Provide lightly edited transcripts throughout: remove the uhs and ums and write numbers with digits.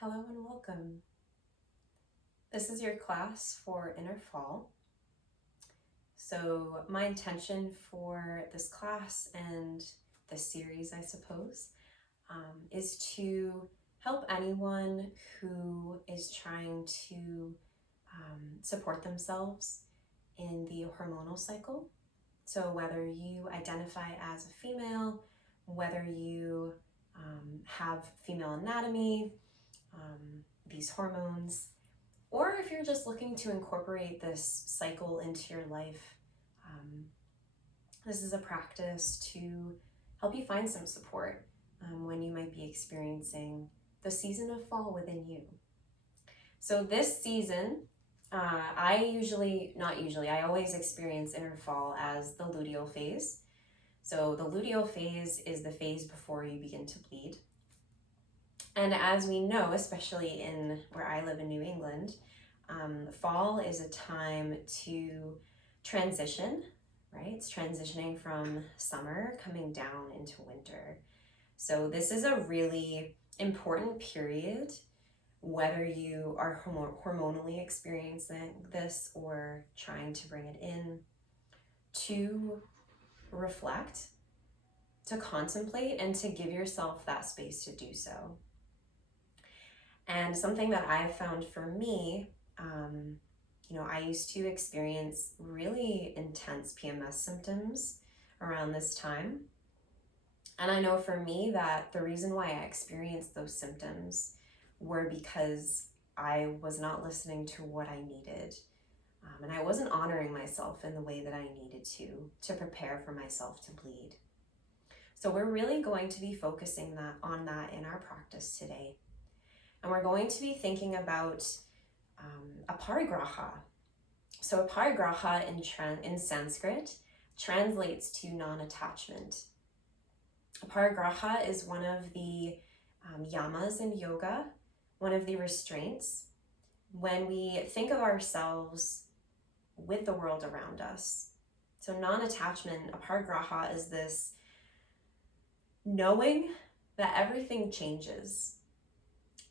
Hello and welcome. This is your class for Inner Fall. So my intention for this class and this series, I suppose, is to help anyone who is trying to support themselves in the hormonal cycle. So whether you identify as a female, whether you have female anatomy, these hormones, or if you're just looking to incorporate this cycle into your life, this is a practice to help you find some support when you might be experiencing the season of fall within you. So this season, I always experience inner fall as the luteal phase. So the luteal phase is the phase before you begin to bleed. And as we know, especially in where I live in New England, fall is a time to transition, right? It's transitioning from summer coming down into winter. So this is a really important period, whether you are hormonally experiencing this or trying to bring it in, to reflect, to contemplate, and to give yourself that space to do so. And something that I've found for me, I used to experience really intense PMS symptoms around this time. And I know for me that the reason why I experienced those symptoms were because I was not listening to what I needed. And I wasn't honoring myself in the way that I needed to prepare for myself to bleed. So we're really going to be focusing on that in our practice today. And we're going to be thinking about aparigraha. So aparigraha in Sanskrit translates to non-attachment. Aparigraha is one of the yamas in yoga, one of the restraints. When we think of ourselves with the world around us. So non-attachment, aparigraha, is this knowing that everything changes.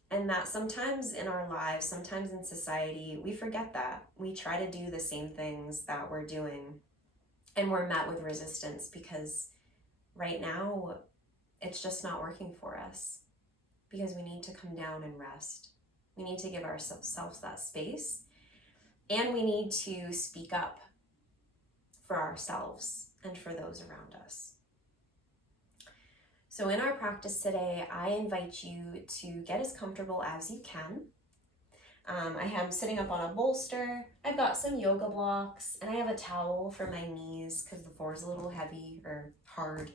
And that sometimes in our lives, sometimes in society, we forget that. We try to do the same things that we're doing and we're met with resistance because right now it's just not working for us because we need to come down and rest. We need to give ourselves that space and we need to speak up for ourselves and for those around us. So in our practice today, I invite you to get as comfortable as you can. I am sitting up on a bolster. I've got some yoga blocks and I have a towel for my knees because the floor is a little heavy or hard.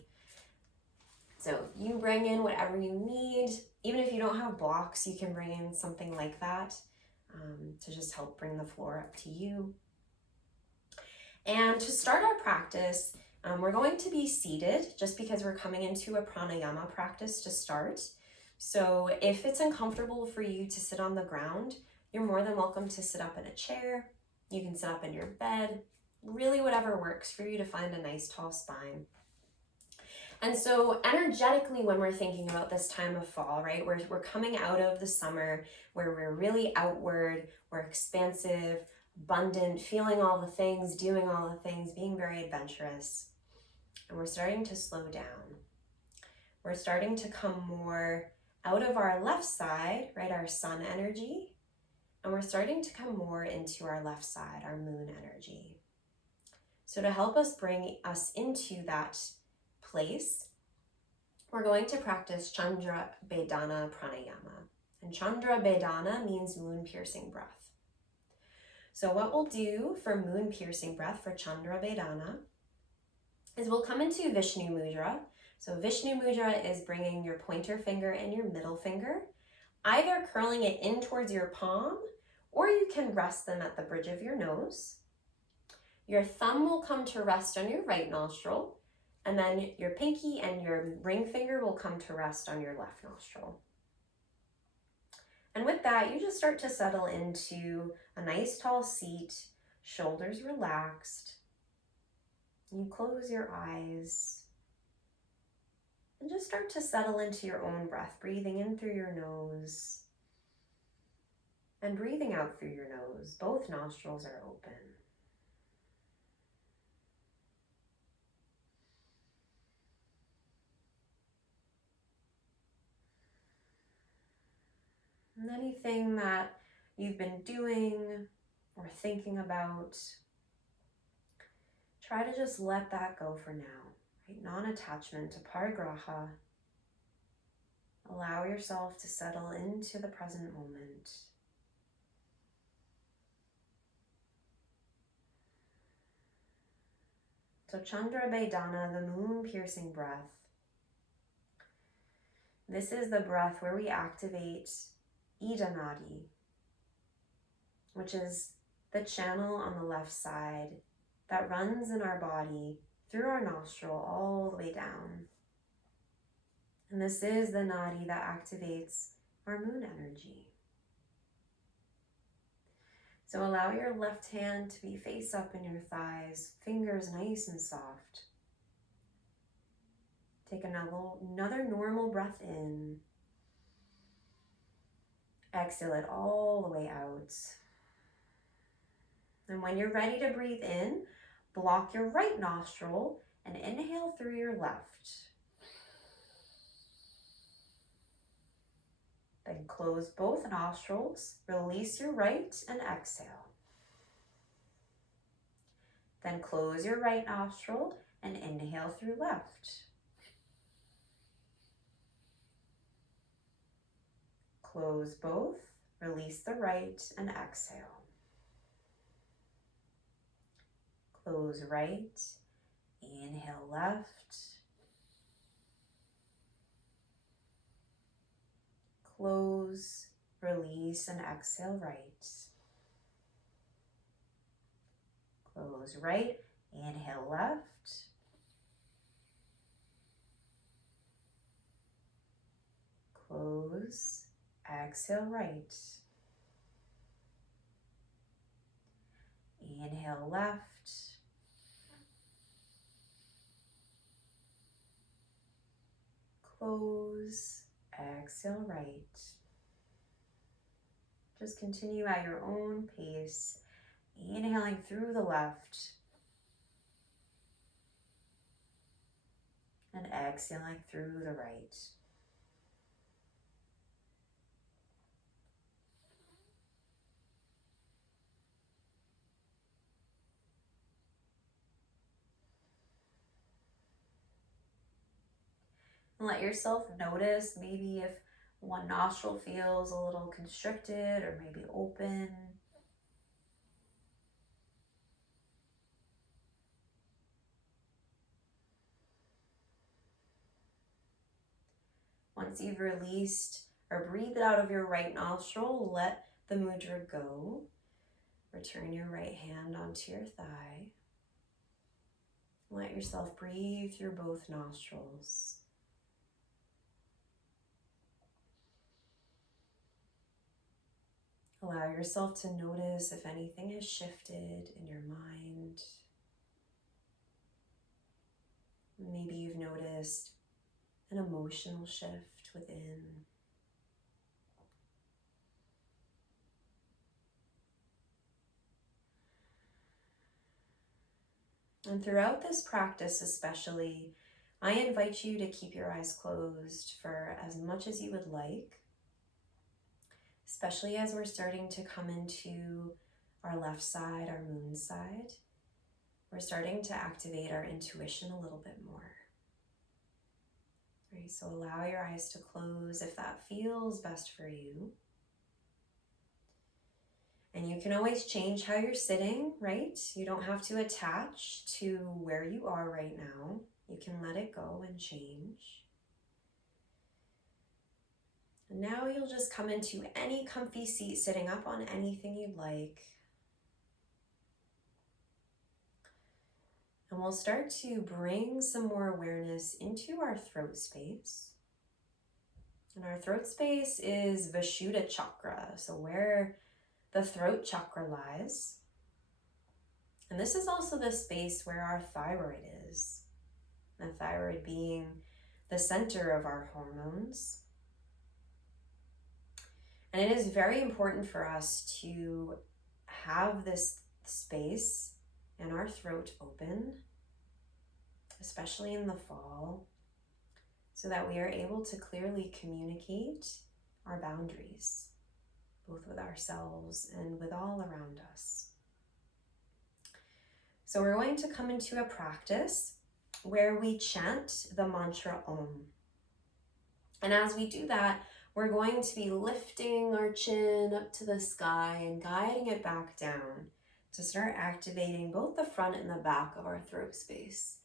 So you bring in whatever you need. Even if you don't have blocks, you can bring in something like that to just help bring the floor up to you. And to start our practice, we're going to be seated just because we're coming into a pranayama practice to start. So if it's uncomfortable for you to sit on the ground, you're more than welcome to sit up in a chair. You can sit up in your bed, really whatever works for you to find a nice tall spine. And so energetically, when we're thinking about this time of fall, right, we're coming out of the summer where we're really outward, we're expansive, abundant, feeling all the things, doing all the things, being very adventurous. And we're starting to slow down. We're starting to come more out of our left side, right, our sun energy, and we're starting to come more into our left side, our moon energy. So to help us bring us into that place, we're going to practice Chandra Bedana Pranayama. And Chandra Bedana means moon piercing breath. So what we'll do for moon piercing breath, for Chandra Bedana, is we'll come into Vishnu Mudra. So Vishnu Mudra is bringing your pointer finger and your middle finger, either curling it in towards your palm, or you can rest them at the bridge of your nose. Your thumb will come to rest on your right nostril, and then your pinky and your ring finger will come to rest on your left nostril. And with that, you just start to settle into a nice tall seat, shoulders relaxed. You close your eyes and just start to settle into your own breath, breathing in through your nose And breathing out through your nose, both nostrils are open. And anything that you've been doing or thinking about, try to just let that go for now. Right? Non-attachment to parigraha. Allow yourself to settle into the present moment. So Chandra Vedana, the moon-piercing breath. This is the breath where we activate Ida Nadi, which is the channel on the left side that runs in our body through our nostril all the way down. And this is the nadi that activates our moon energy. So allow your left hand to be face up in your thighs, fingers nice and soft. Take another normal breath in. Exhale it all the way out. And when you're ready to breathe in, block your right nostril and inhale through your left. Then close both nostrils, release your right and exhale. Then close your right nostril and inhale through left. Close both, release the right and exhale. Close right, inhale left. Close, release and exhale right. Close right, inhale left. Close, exhale right. Inhale left. Close, exhale right. Just continue at your own pace, inhaling through the left and exhaling through the right. And let yourself notice maybe if one nostril feels a little constricted or maybe open. Once you've released or breathed out of your right nostril, let the mudra go. Return your right hand onto your thigh. Let yourself breathe through both nostrils. Allow yourself to notice if anything has shifted in your mind. Maybe you've noticed an emotional shift within. And throughout this practice especially, I invite you to keep your eyes closed for as much as you would like, especially as we're starting to come into our left side, our moon side. We're starting to activate our intuition a little bit more. Right, so allow your eyes to close if that feels best for you. And you can always change how you're sitting, right? You don't have to attach to where you are right now. You can let it go and change. And now you'll just come into any comfy seat, sitting up on anything you'd like. And we'll start to bring some more awareness into our throat space. And our throat space is Vishuddha chakra, so where the throat chakra lies. And this is also the space where our thyroid is. The thyroid being the center of our hormones. And it is very important for us to have this space in our throat open, especially in the fall, so that we are able to clearly communicate our boundaries, both with ourselves and with all around us. So we're going to come into a practice where we chant the mantra Om. And as we do that, we're going to be lifting our chin up to the sky and guiding it back down to start activating both the front and the back of our throat space.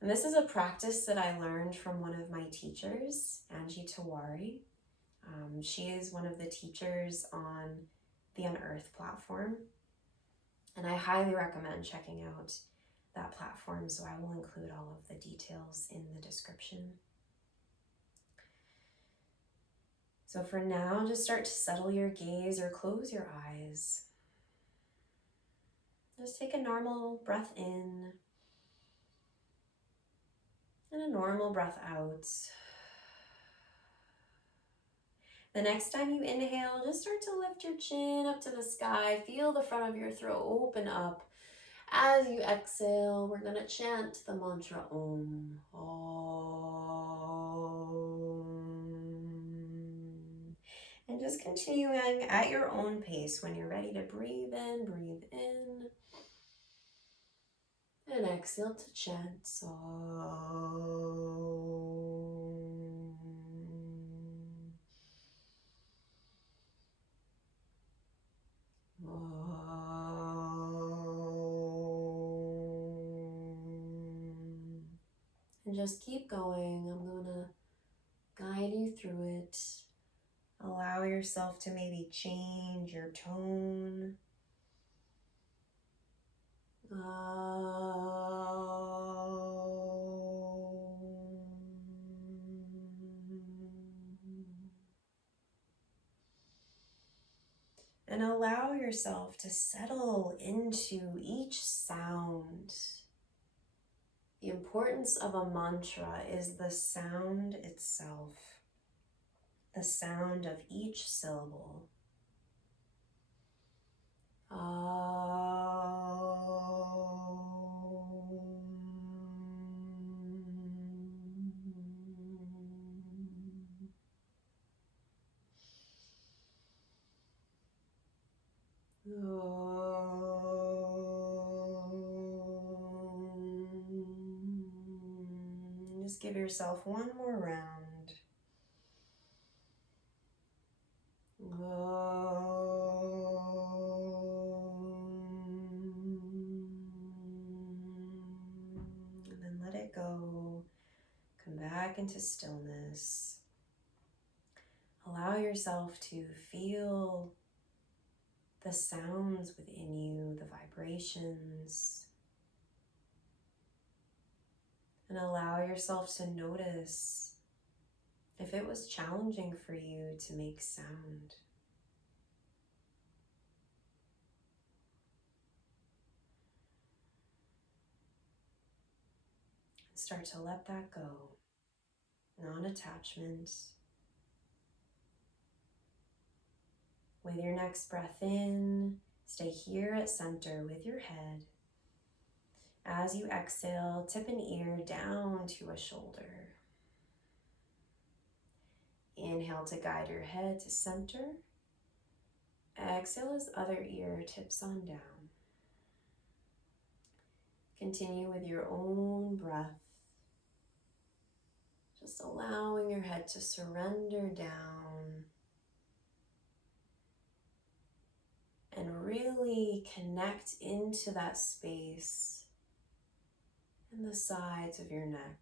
And this is a practice that I learned from one of my teachers, Angie Tawari. She is one of the teachers on the Unearth platform. And I highly recommend checking out that platform, so I will include all of the details in the description. So for now, just start to settle your gaze or close your eyes. Just take a normal breath in and a normal breath out. The next time you inhale, just start to lift your chin up to the sky. Feel the front of your throat open up. As you exhale, we're going to chant the mantra Om. Om. And just continuing at your own pace. When you're ready to breathe in, and exhale to chant Om. And just keep going. I'm going to guide you through it. Allow yourself to maybe change your tone. And allow yourself to settle into each sound. The importance of a mantra is the sound itself, the sound of each syllable. Just give yourself one more round. And then let it go. Come back into stillness. Allow yourself to feel the sounds within you, the vibrations. And allow yourself to notice if it was challenging for you to make sound. Start to let that go. Non-attachment. With your next breath in, stay here at center with your head. As you exhale, tip an ear down to a shoulder. Inhale to guide your head to center. Exhale as other ear tips on down. Continue with your own breath. Just allowing your head to surrender down. And really connect into that space in the sides of your neck.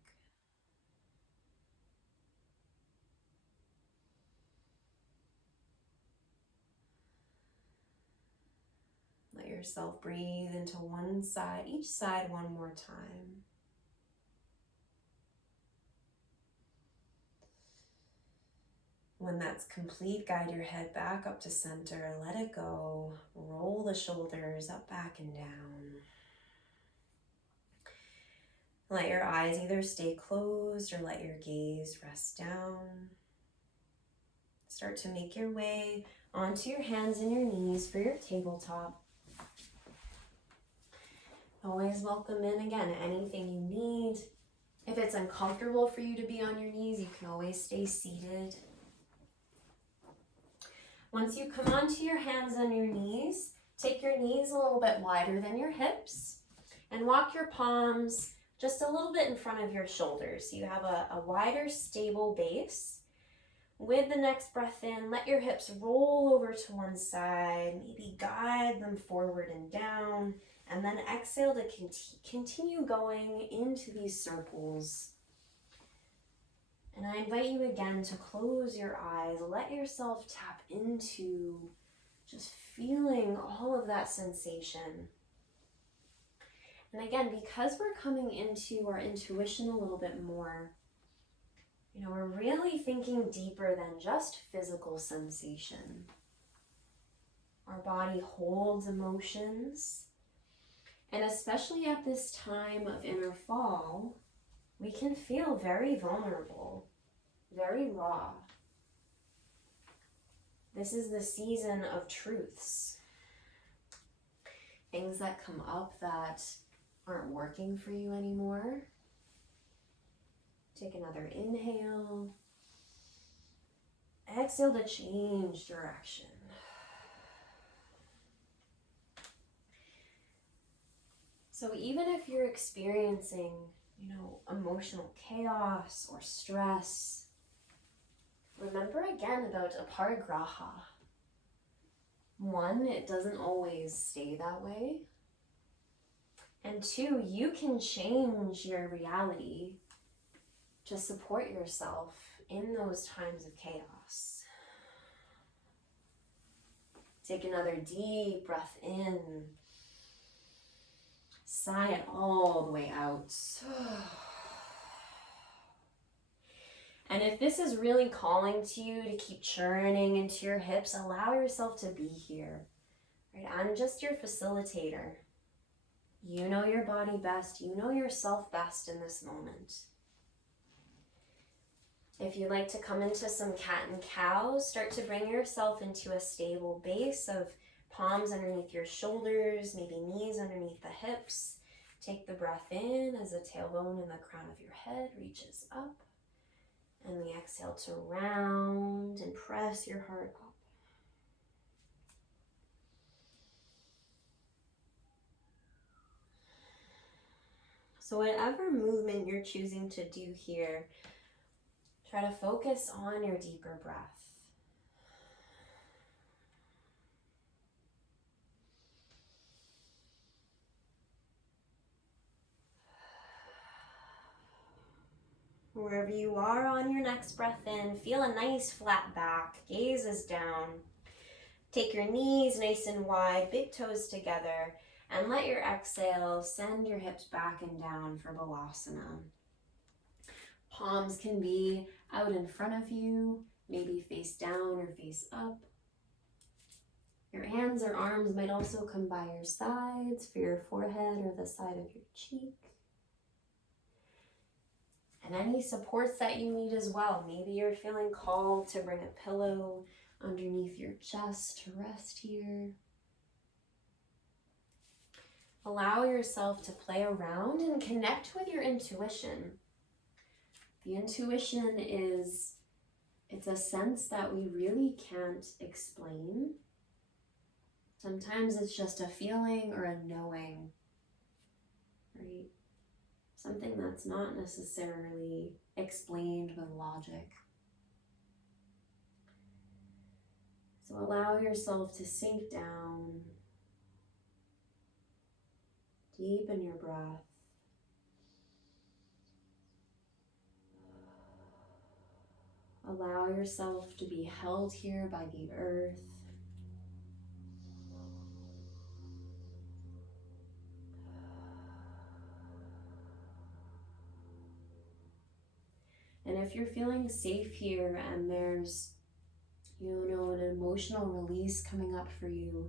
Let yourself breathe into one side, each side one more time. When that's complete, guide your head back up to center, let it go. Roll the shoulders up, back, and down. Let your eyes either stay closed or let your gaze rest down. Start to make your way onto your hands and your knees for your tabletop. Always welcome in again anything you need. If it's uncomfortable for you to be on your knees, you can always stay seated. Once you come onto your hands and your knees, take your knees a little bit wider than your hips and walk your palms just a little bit in front of your shoulders. So you have a wider, stable base. With the next breath in, let your hips roll over to one side, maybe guide them forward and down, and then exhale to continue going into these circles. And I invite you again to close your eyes, let yourself tap into just feeling all of that sensation. And again, because we're coming into our intuition a little bit more, we're really thinking deeper than just physical sensation. Our body holds emotions, and especially at this time of inner fall, we can feel very vulnerable, very raw. This is the season of truths. Things that come up that aren't working for you anymore. Take another inhale. Exhale to change direction. So even if you're experiencing, emotional chaos or stress, remember again about aparigraha. One, it doesn't always stay that way. And two, you can change your reality to support yourself in those times of chaos. Take another deep breath in. Sigh it all the way out. And if this is really calling to you to keep churning into your hips, allow yourself to be here. Right? I'm just your facilitator. You know your body best. You know yourself best in this moment. If you'd like to come into some cat and cow, start to bring yourself into a stable base of palms underneath your shoulders, maybe knees underneath the hips. Take the breath in as the tailbone and the crown of your head reaches up. And the exhale to round and press your heart up. So whatever movement you're choosing to do here, try to focus on your deeper breath. Wherever you are on your next breath in, feel a nice flat back, gaze is down. Take your knees nice and wide, big toes together, and let your exhale send your hips back and down for Balasana. Palms can be out in front of you, maybe face down or face up. Your hands or arms might also come by your sides for your forehead or the side of your cheek. And any supports that you need as well. Maybe you're feeling called to bring a pillow underneath your chest to rest here. Allow yourself to play around and connect with your intuition. The intuition it's a sense that we really can't explain. Sometimes it's just a feeling or a knowing, right? Something that's not necessarily explained with logic. So allow yourself to sink down, deepen your breath. Allow yourself to be held here by the earth. And if you're feeling safe here and there's, an emotional release coming up for you,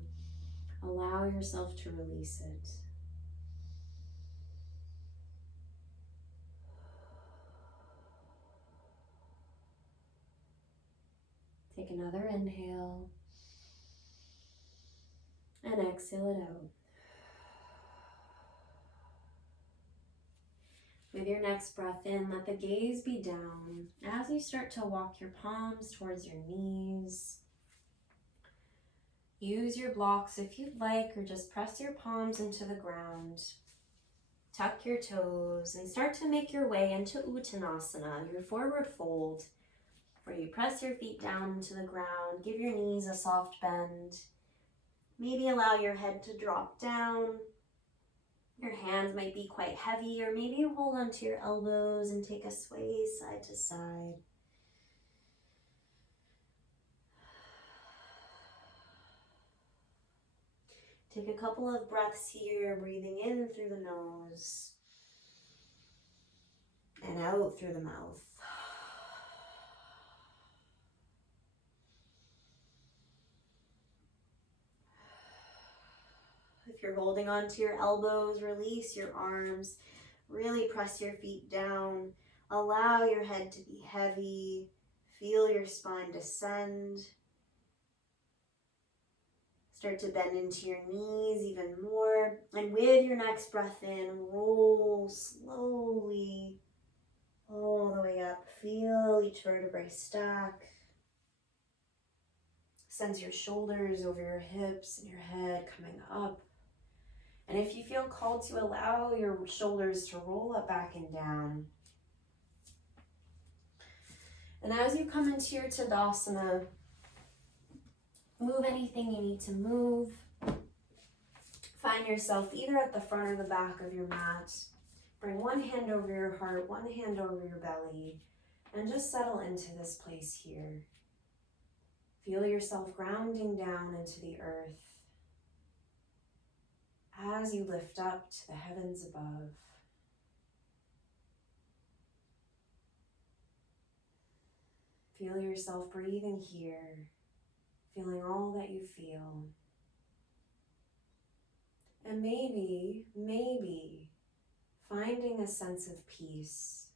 allow yourself to release it. Take another inhale and exhale it out. With your next breath in, let the gaze be down as you start to walk your palms towards your knees. Use your blocks if you'd like, or just press your palms into the ground. Tuck your toes and start to make your way into Uttanasana, your forward fold, where you press your feet down into the ground, give your knees a soft bend. Maybe allow your head to drop down. Your hands might be quite heavy, or maybe you hold onto your elbows and take a sway side to side. Take a couple of breaths here, breathing in through the nose and out through the mouth. If you're holding onto your elbows, release your arms. Really press your feet down. Allow your head to be heavy. Feel your spine descend. Start to bend into your knees even more. And with your next breath in, roll slowly all the way up. Feel each vertebrae stack. Sense your shoulders over your hips and your head coming up. And if you feel called to, allow your shoulders to roll up, back, and down. And as you come into your Tadasana, move anything you need to move. Find yourself either at the front or the back of your mat. Bring one hand over your heart, one hand over your belly, and just settle into this place here. Feel yourself grounding down into the earth as you lift up to the heavens above. Feel yourself breathing here, feeling all that you feel. And maybe finding a sense of peace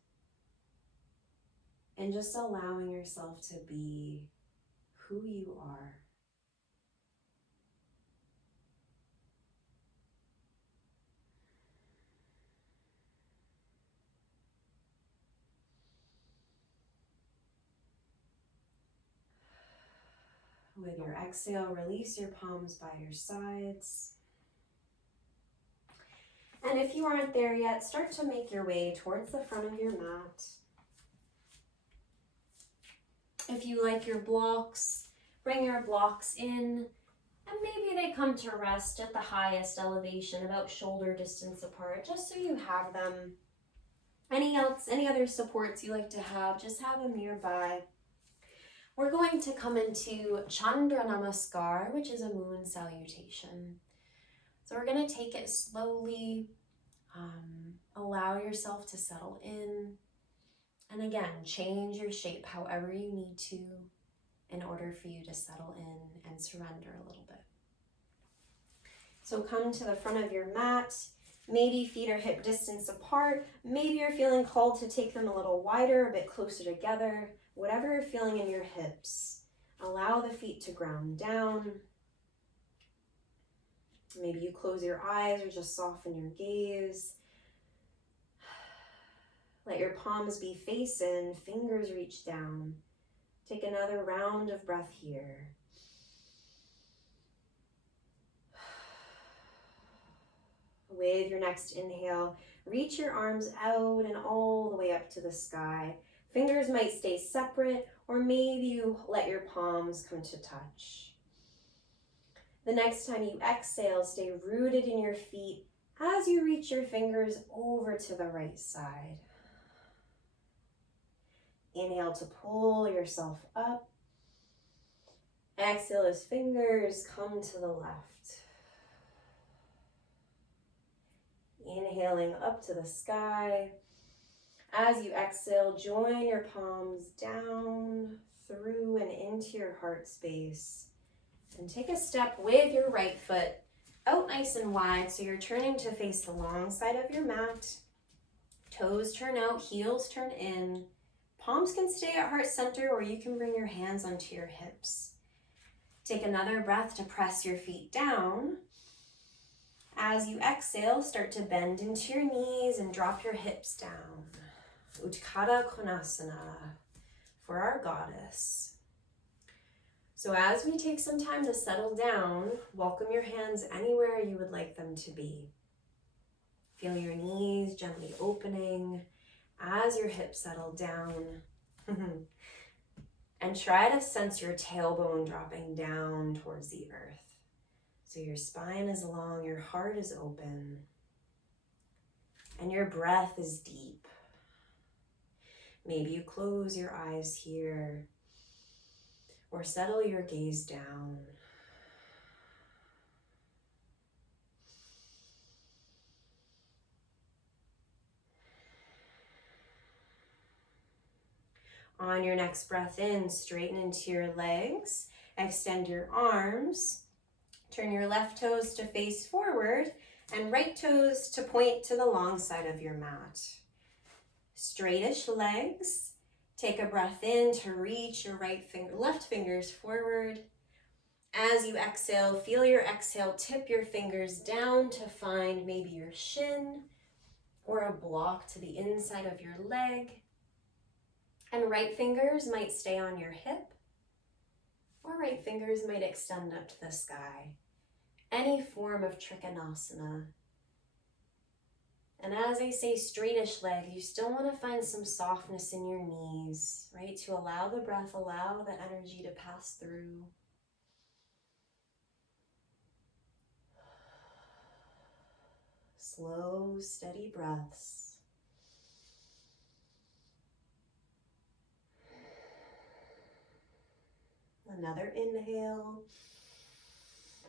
and just allowing yourself to be who you are. With your exhale, release your palms by your sides. And if you aren't there yet, start to make your way towards the front of your mat. If you like your blocks, bring your blocks in, and maybe they come to rest at the highest elevation, about shoulder distance apart, just so you have them. Any other supports you like to have, just have them nearby. We're going to come into Chandra Namaskar, which is a moon salutation. So we're going to take it slowly, allow yourself to settle in, and again, change your shape however you need to in order for you to settle in and surrender a little bit. So come to the front of your mat, maybe feet are hip distance apart, maybe you're feeling called to take them a little wider, a bit closer together, whatever you're feeling in your hips. Allow the feet to ground down. Maybe you close your eyes or just soften your gaze. Let your palms be face in, fingers reach down. Take another round of breath here. With your next inhale, reach your arms out and all the way up to the sky. Fingers might stay separate, or maybe you let your palms come to touch. The next time you exhale, stay rooted in your feet as you reach your fingers over to the right side. Inhale to pull yourself up. Exhale as fingers come to the left. Inhaling up to the sky. As you exhale, join your palms down, through, and into your heart space. And take a step with your right foot out nice and wide, so you're turning to face the long side of your mat. Toes turn out, heels turn in. Palms can stay at heart center, or you can bring your hands onto your hips. Take another breath to press your feet down. As you exhale, start to bend into your knees and drop your hips down. Utthita Konasana for our goddess. So as we take some time to settle down, welcome your hands anywhere you would like them to be. Feel your knees gently opening as your hips settle down. And try to sense your tailbone dropping down towards the earth. So your spine is long, your heart is open, and your breath is deep. Maybe you close your eyes here, or settle your gaze down. On your next breath in, straighten into your legs, extend your arms, turn your left toes to face forward and right toes to point to the long side of your mat. Straightish legs. Take a breath in to reach your left fingers forward. As you exhale, feel your exhale tip your fingers down to find maybe your shin or a block to the inside of your leg. And right fingers might stay on your hip, or right fingers might extend up to the sky. Any form of Trikonasana. And as I say straightish leg, you still want to find some softness in your knees, right? To allow the breath, allow the energy to pass through. Slow, steady breaths. Another inhale.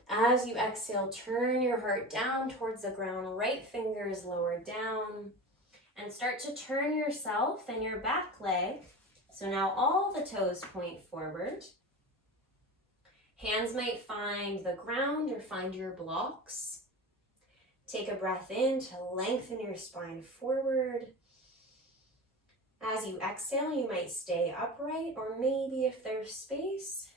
As you exhale, turn your heart down towards the ground, right fingers lower down, and start to turn yourself and your back leg. So now all the toes point forward. Hands might find the ground or find your blocks. Take a breath in to lengthen your spine forward. As you exhale, you might stay upright, or maybe if there's space,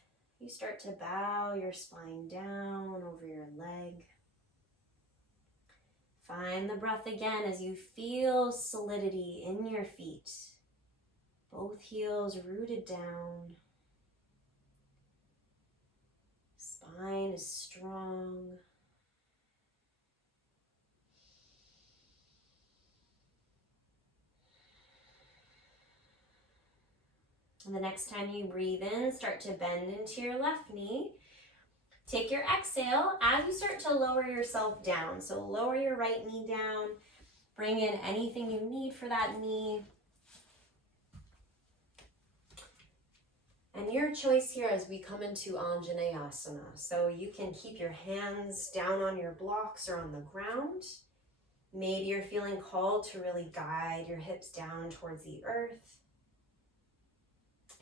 you start to bow your spine down over your leg. Find the breath again as you feel solidity in your feet. Both heels rooted down. Spine is strong. And the next time you breathe in, start to bend into your left knee. Take your exhale as you start to lower yourself down. So lower your right knee down. Bring in anything you need for that knee. And your choice here as we come into Anjaneyasana. So you can keep your hands down on your blocks or on the ground. Maybe you're feeling called to really guide your hips down towards the earth.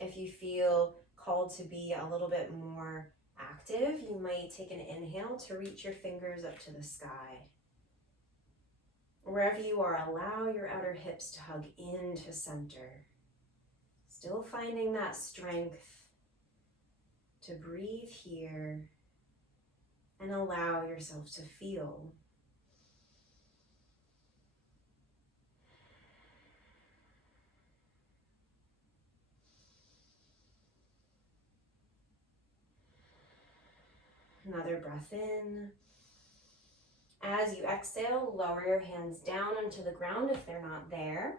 If you feel called to be a little bit more active, you might take an inhale to reach your fingers up to the sky. Wherever you are, allow your outer hips to hug into center. Still finding that strength to breathe here and allow yourself to feel. Another breath in. As you exhale, lower your hands down onto the ground if they're not there.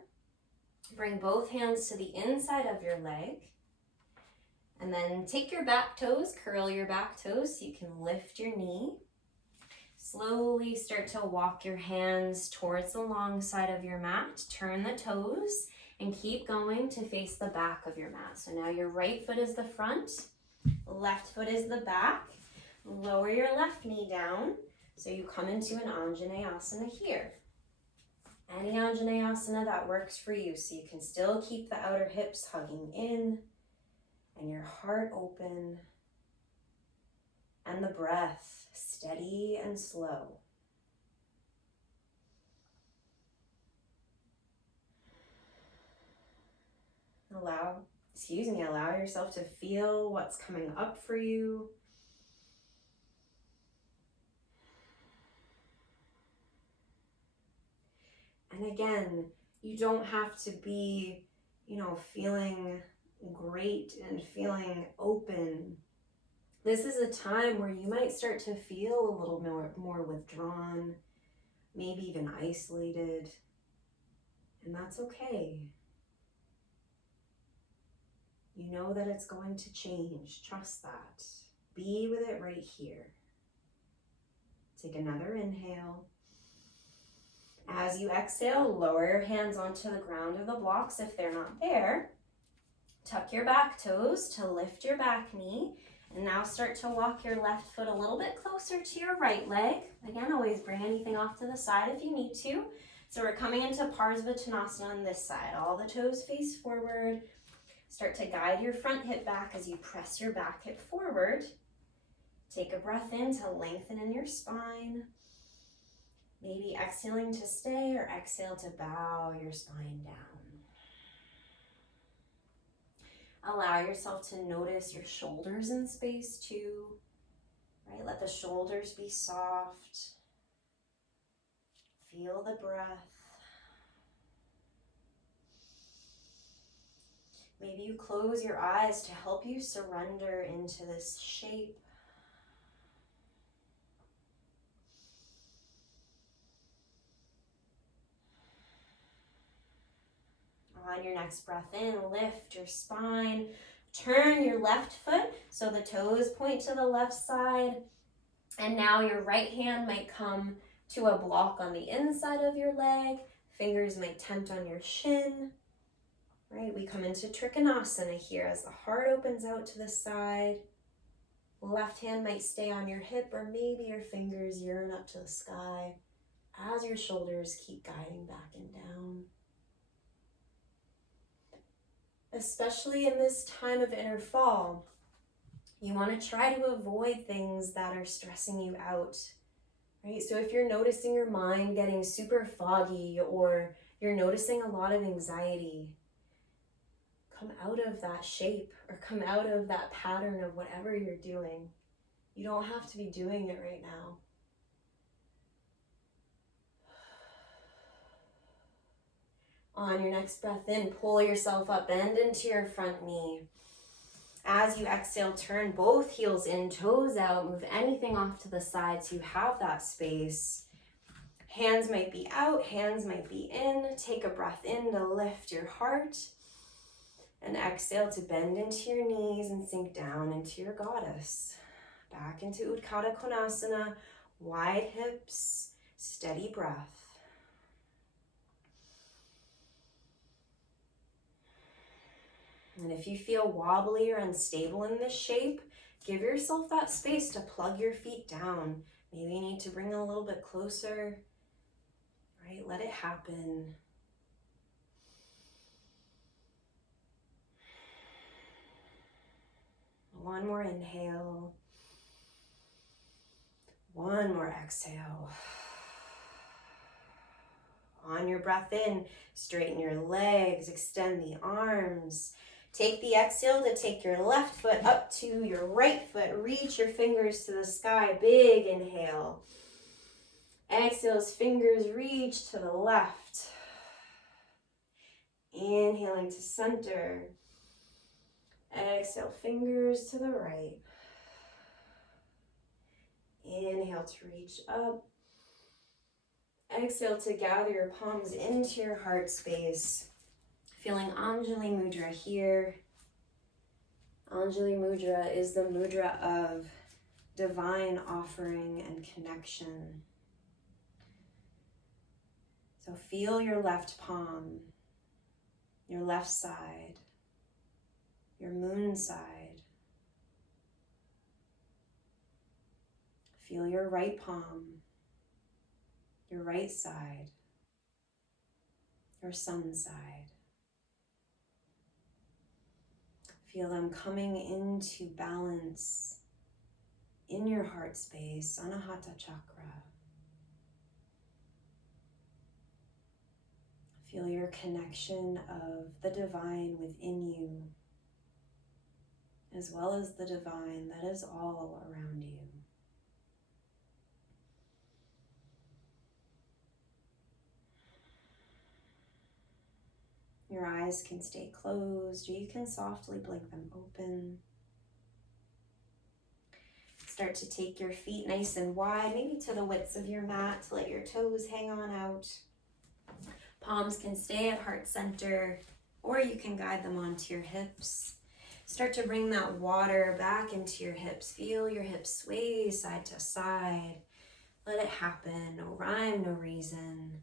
Bring both hands to the inside of your leg. And then take your back toes, curl your back toes so you can lift your knee. Slowly start to walk your hands towards the long side of your mat. Turn the toes and keep going to face the back of your mat. So now your right foot is the front, left foot is the back. Lower your left knee down so you come into an Anjaneyasana here. Any Anjaneyasana that works for you, so you can still keep the outer hips hugging in and your heart open and the breath steady and slow. Allow yourself to feel what's coming up for you. And again, you don't have to be, feeling great and feeling open. This is a time where you might start to feel a little more withdrawn, maybe even isolated, and that's okay. You know that it's going to change. Trust that. Be with it right here. Take another inhale. As you exhale, lower your hands onto the ground of the blocks if they're not there. Tuck your back toes to lift your back knee. And now start to walk your left foot a little bit closer to your right leg. Again, always bring anything off to the side if you need to. So we're coming into Parsvottanasana on this side. All the toes face forward. Start to guide your front hip back as you press your back hip forward. Take a breath in to lengthen in your spine. Maybe exhaling to stay or exhale to bow your spine down. Allow yourself to notice your shoulders in space too, right? Let the shoulders be soft. Feel the breath. Maybe you close your eyes to help you surrender into this shape. On your next breath in, lift your spine. Turn your left foot so the toes point to the left side. And now your right hand might come to a block on the inside of your leg. Fingers might tent on your shin. Right, we come into Trikonasana here as the heart opens out to the side. Left hand might stay on your hip, or maybe your fingers yearn up to the sky as your shoulders keep guiding back and down. Especially in this time of inner fall, you want to try to avoid things that are stressing you out, right? So if you're noticing your mind getting super foggy or you're noticing a lot of anxiety, come out of that shape or come out of that pattern of whatever you're doing. You don't have to be doing it right now. On your next breath in, pull yourself up, bend into your front knee. As you exhale, turn both heels in, toes out, move anything off to the side so you have that space. Hands might be out, hands might be in. Take a breath in to lift your heart. And exhale to bend into your knees and sink down into your goddess. Back into Utthata Konasana, wide hips, steady breath. And if you feel wobbly or unstable in this shape, give yourself that space to plug your feet down. Maybe you need to bring them a little bit closer, right? Let it happen. One more inhale. One more exhale. On your breath in, straighten your legs, extend the arms. Take the exhale to take your left foot up to your right foot. Reach your fingers to the sky. Big inhale. Exhale as fingers reach to the left. Inhaling to center. Exhale, fingers to the right. Inhale to reach up. Exhale to gather your palms into your heart space. Feeling Anjali Mudra here. Anjali Mudra is the mudra of divine offering and connection. So feel your left palm, your left side, your moon side. Feel your right palm, your right side, your sun side. Feel them coming into balance in your heart space, Anahata chakra. Feel your connection of the divine within you, as well as the divine that is all around you. Your eyes can stay closed, or you can softly blink them open. Start to take your feet nice and wide, maybe to the widths of your mat, to let your toes hang on out. Palms can stay at heart center, or you can guide them onto your hips. Start to bring that water back into your hips. Feel your hips sway side to side. Let it happen, no rhyme, no reason.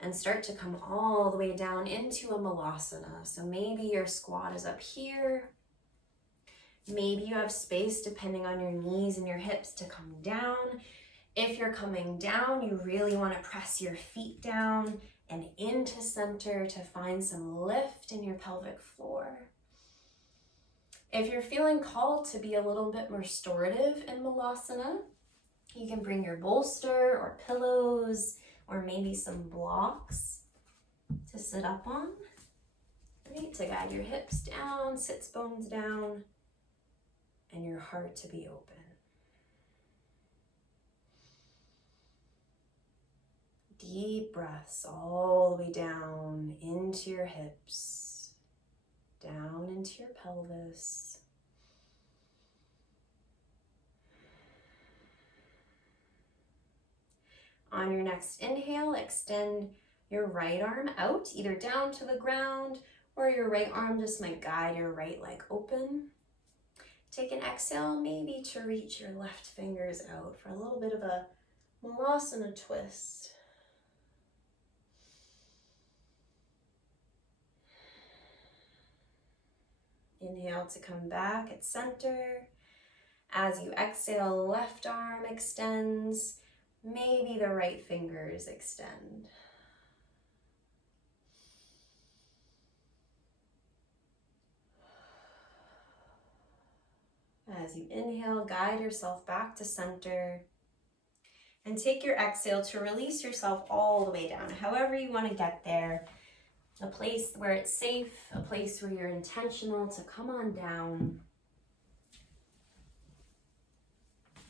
And start to come all the way down into a malasana. So maybe your squat is up here. Maybe you have space depending on your knees and your hips to come down. If you're coming down, you really want to press your feet down and into center to find some lift in your pelvic floor. If you're feeling called to be a little bit more restorative in malasana, you can bring your bolster or pillows or maybe some blocks to sit up on. Right, to guide your hips down, sits bones down, and your heart to be open. Deep breaths all the way down into your hips, down into your pelvis. On your next inhale, extend your right arm out, either down to the ground, or your right arm just might guide your right leg open. Take an exhale, maybe to reach your left fingers out for a little bit of a malasana twist. Inhale to come back at center. As you exhale, left arm extends. Maybe the right fingers extend. As you inhale, guide yourself back to center. And take your exhale to release yourself all the way down, however you want to get there. A place where it's safe, a place where you're intentional to come on down.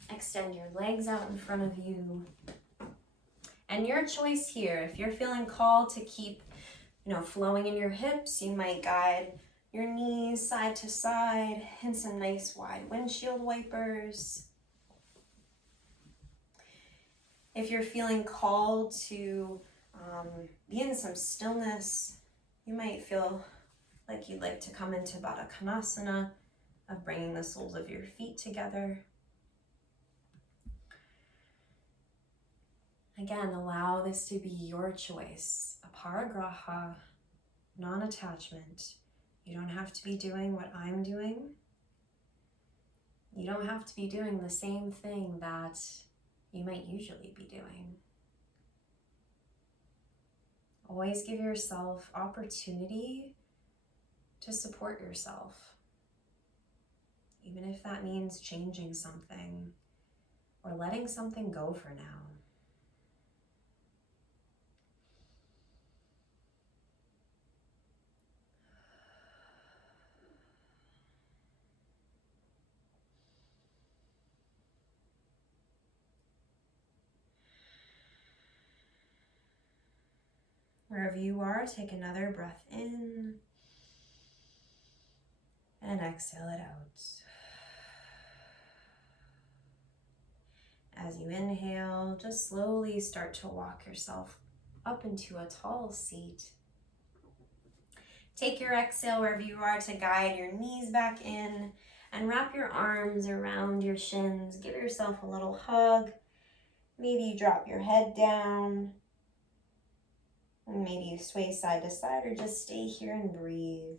Extend your legs out in front of you. And your choice here, if you're feeling called to keep, flowing in your hips, you might guide your knees side to side in some nice wide windshield wipers. If you're feeling called to be in some stillness, you might feel like you'd like to come into Baddha Konasana of bringing the soles of your feet together. Again, allow this to be your choice. Aparigraha, non-attachment. You don't have to be doing what I'm doing. You don't have to be doing the same thing that you might usually be doing. Always give yourself opportunity to support yourself, even if that means changing something or letting something go for now. Wherever you are, take another breath in and exhale it out. As you inhale, just slowly start to walk yourself up into a tall seat. Take your exhale wherever you are to guide your knees back in and wrap your arms around your shins. Give yourself a little hug. Maybe you drop your head down. And maybe you sway side to side or just stay here and breathe.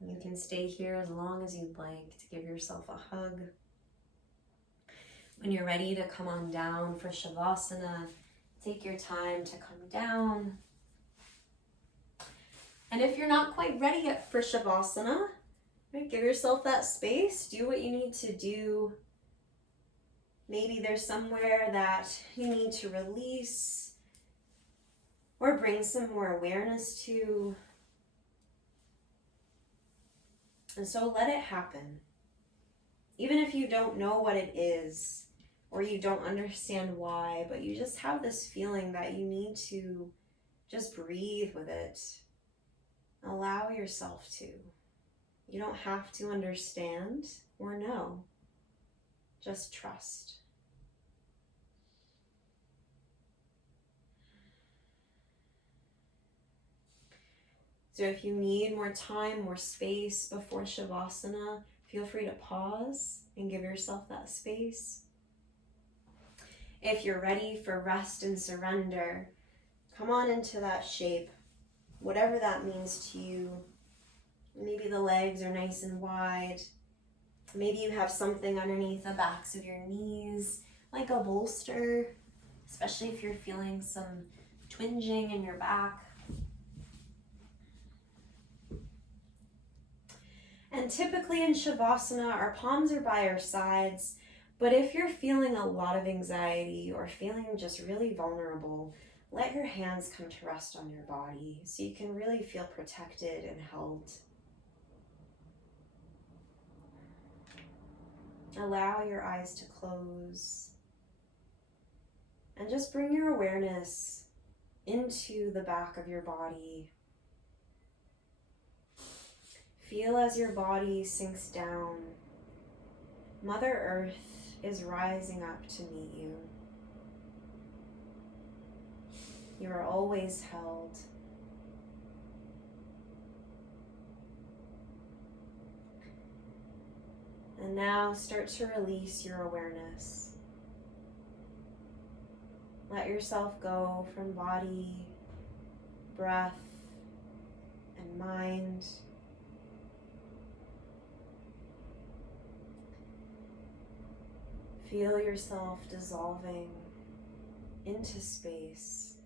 You can stay here as long as you'd like to give yourself a hug. When you're ready to come on down for Shavasana, take your time to come down. And if you're not quite ready yet for Shavasana, Right, give yourself that space. Do what you need to do. Maybe there's somewhere that you need to release or bring some more awareness to. And so let it happen. Even if you don't know what it is or you don't understand why, but you just have this feeling that you need to just breathe with it. Allow yourself to. You don't have to understand or know. Just trust. So if you need more time, more space before Shavasana, feel free to pause and give yourself that space. If you're ready for rest and surrender, come on into that shape, whatever that means to you. Maybe the legs are nice and wide. Maybe you have something underneath the backs of your knees, like a bolster, especially if you're feeling some twinging in your back. And typically in Shavasana, our palms are by our sides, but if you're feeling a lot of anxiety or feeling just really vulnerable, let your hands come to rest on your body so you can really feel protected and held. Allow your eyes to close and just bring your awareness into the back of your body. Feel as your body sinks down. Mother Earth is rising up to meet you. You are always held. And now start to release your awareness. Let yourself go from body, breath, and mind. Feel yourself dissolving into space.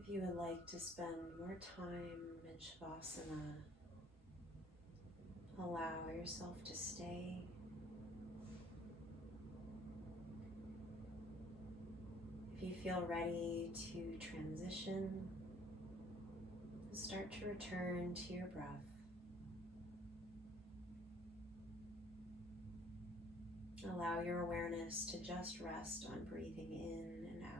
If you would like to spend more time in Shavasana, allow yourself to stay. If you feel ready to transition, start to return to your breath. Allow your awareness to just rest on breathing in and out.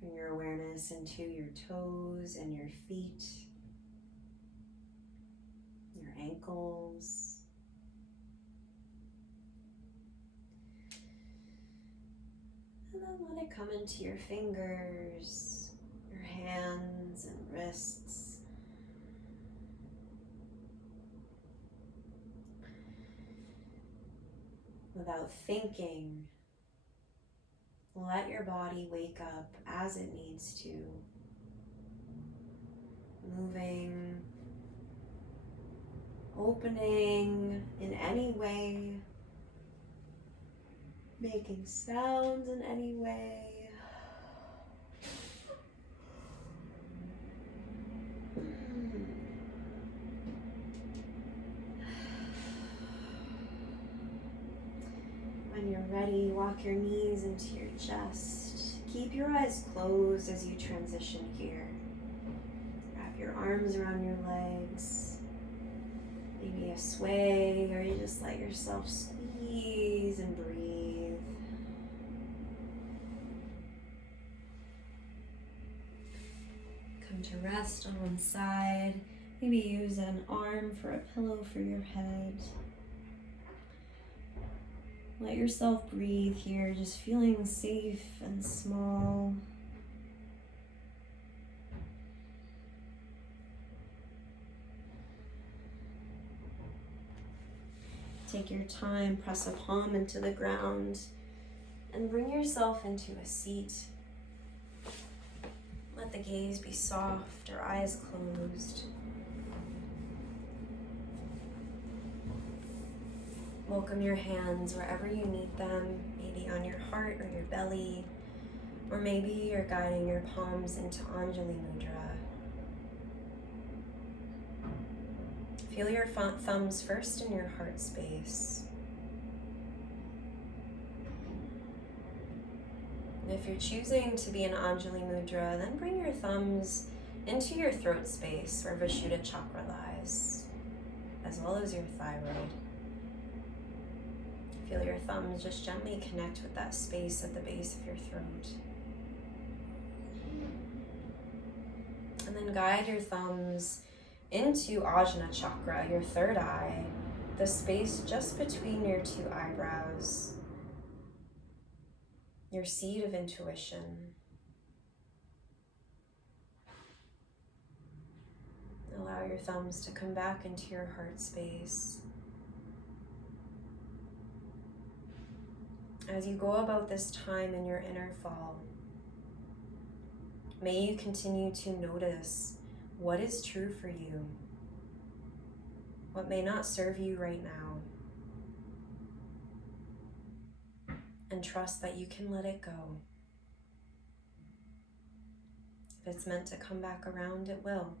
Bring your awareness into your toes and your feet, your ankles. And then let it come into your fingers, your hands and wrists. without thinking. Let your body wake up as it needs to. Moving, opening in any way, making sounds in any way. When you're ready, walk your knees into your chest. Keep your eyes closed as you transition here. Wrap your arms around your legs. Maybe a sway, or you just let yourself squeeze and breathe. Come to rest on one side. Maybe use an arm for a pillow for your head. Let yourself breathe here, just feeling safe and small. Take your time, press a palm into the ground, and bring yourself into a seat. Let the gaze be soft or eyes closed. Welcome your hands wherever you need them, maybe on your heart or your belly, or maybe you're guiding your palms into Anjali Mudra. Feel your thumbs first in your heart space. And if you're choosing to be in Anjali Mudra, then bring your thumbs into your throat space where Vishuddha chakra lies, as well as your thyroid. Feel your thumbs just gently connect with that space at the base of your throat. And then guide your thumbs into Ajna chakra, your third eye, the space just between your two eyebrows, your seat of intuition. Allow your thumbs to come back into your heart space. As you go about this time in your inner fall, may you continue to notice what is true for you, what may not serve you right now, and trust that you can let it go. If it's meant to come back around, it will.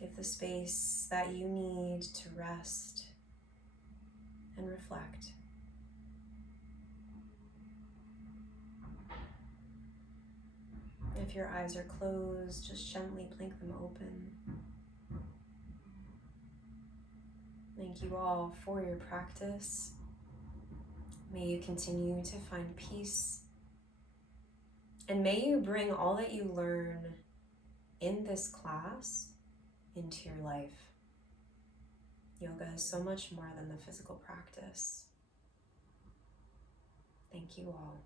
Give the space that you need to rest and reflect. If your eyes are closed, just gently blink them open. Thank you all for your practice. May you continue to find peace. And may you bring all that you learn in this class into your life. Yoga is so much more than the physical practice. Thank you all.